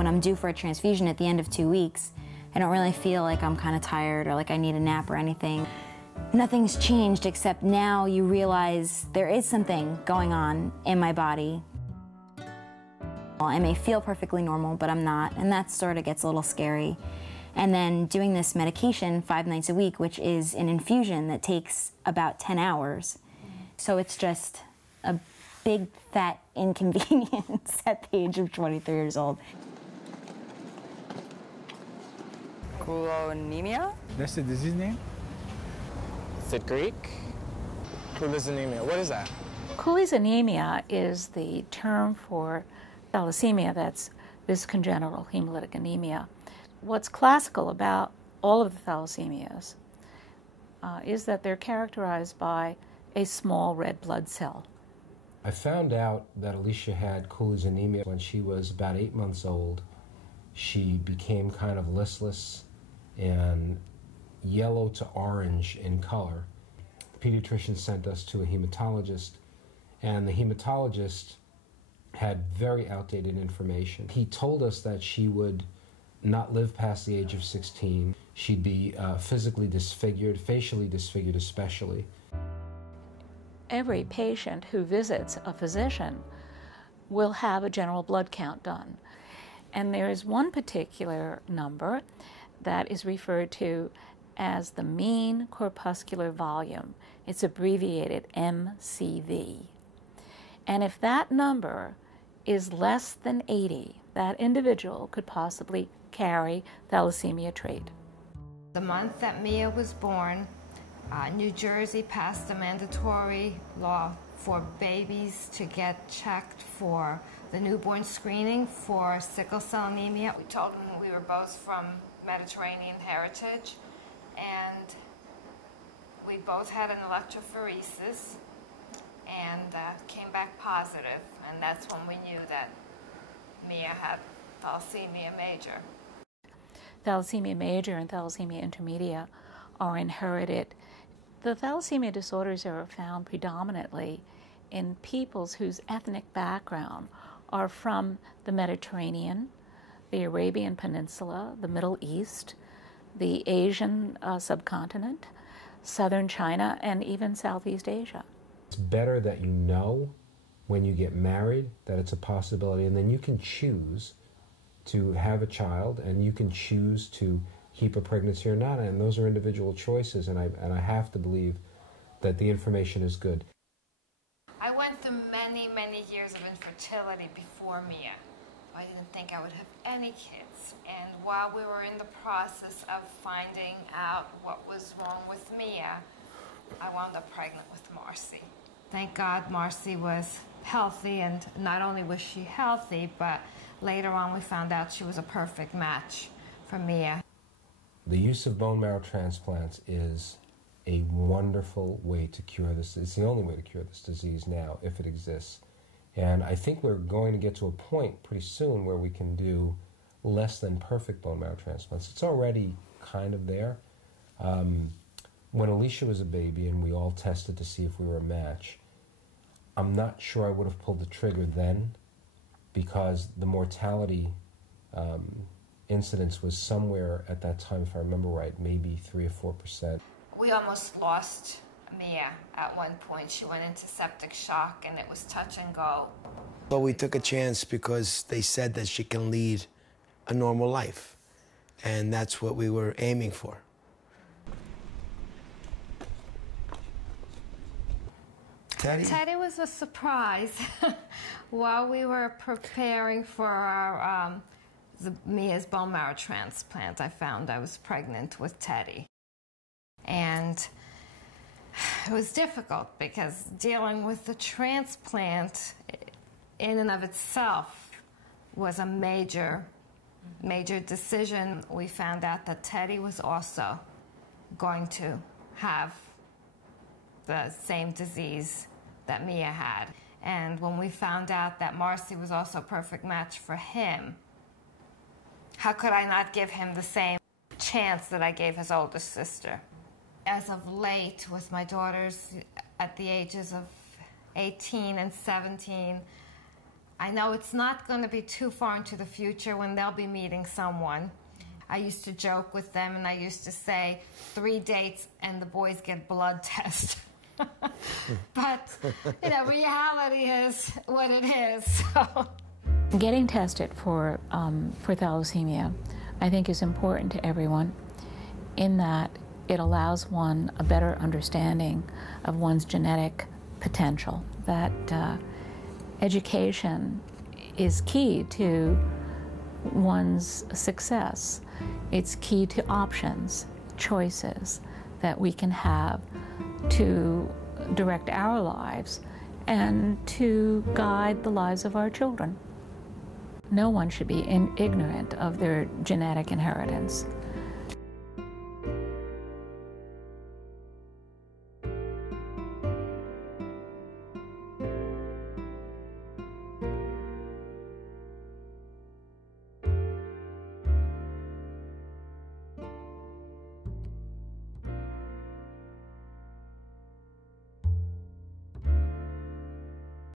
When I'm due for a transfusion at the end of 2 weeks, I don't really feel like I'm kind of tired or like I need a nap or anything. Nothing's changed except now you realize there is something going on in my body. I may feel perfectly normal, but I'm not, and that sort of gets a little scary. And then doing this medication 5 nights a week, which is an infusion that takes about 10 hours. So it's just a big, fat inconvenience at the age of 23 years old. Anemia? That's the disease name? Is it Greek? Cooley's anemia. What is that? Cooley's anemia is the term for thalassemia, this congenital hemolytic anemia. What's classical about all of the thalassemias is that they're characterized by a small red blood cell. I found out that Alicia had Cooley's anemia when she was about 8 months old. She became kind of listless and yellow to orange in color. The pediatrician sent us to a hematologist, and the hematologist had very outdated information. He told us that she would not live past the age of 16. She'd be physically disfigured, facially disfigured especially. Every patient who visits a physician will have a general blood count done. And there is one particular number that is referred to as the mean corpuscular volume. It's abbreviated MCV. And if that number is less than 80, that individual could possibly carry thalassemia trait. The month that Mia was born, New Jersey passed a mandatory law for babies to get checked for the newborn screening for sickle cell anemia. We told them we were both from Mediterranean heritage, and we both had an electrophoresis and came back positive, and that's when we knew that Mia had thalassemia major. Thalassemia major and thalassemia intermedia are inherited. The thalassemia disorders are found predominantly in peoples whose ethnic background are from the Mediterranean, the Arabian Peninsula, the Middle East, the Asian subcontinent, southern China, and even Southeast Asia. It's better that you know when you get married that it's a possibility, and then you can choose to have a child, and you can choose to keep a pregnancy or not, and those are individual choices, and I have to believe that the information is good. I went through many, many years of infertility before Mia. I didn't think I would have any kids, and while we were in the process of finding out what was wrong with Mia, I wound up pregnant with Marcy. Thank God Marcy was healthy, and not only was she healthy, but later on we found out she was a perfect match for Mia. The use of bone marrow transplants is a wonderful way to cure this. It's the only way to cure this disease now, if it exists. And I think we're going to get to a point pretty soon where we can do less than perfect bone marrow transplants. It's already kind of there. When Alicia was a baby and we all tested to see if we were a match, I'm not sure I would have pulled the trigger then, because the mortality incidence was somewhere at that time, if I remember right, maybe 3 or 4%. We almost lost Mia at one point. She went into septic shock, and it was touch and go. But we took a chance because they said that she can lead a normal life, and that's what we were aiming for. Teddy? Teddy was a surprise. While we were preparing for our Mia's bone marrow transplant, I found I was pregnant with Teddy. And it was difficult because dealing with the transplant in and of itself was a major decision. We found out that Teddy was also going to have the same disease that Mia had. And when we found out that Marcy was also a perfect match for him, how could I not give him the same chance that I gave his older sister? As of late, with my daughters at the ages of 18 and 17, I know it's not going to be too far into the future when they'll be meeting someone. I used to joke with them and I used to say 3 dates and the boys get blood test. But, you know, reality is what it is. So. Getting tested for thalassemia, I think, is important to everyone in that it allows one a better understanding of one's genetic potential, that education is key to one's success. It's key to options, choices that we can have to direct our lives and to guide the lives of our children. No one should be ignorant of their genetic inheritance.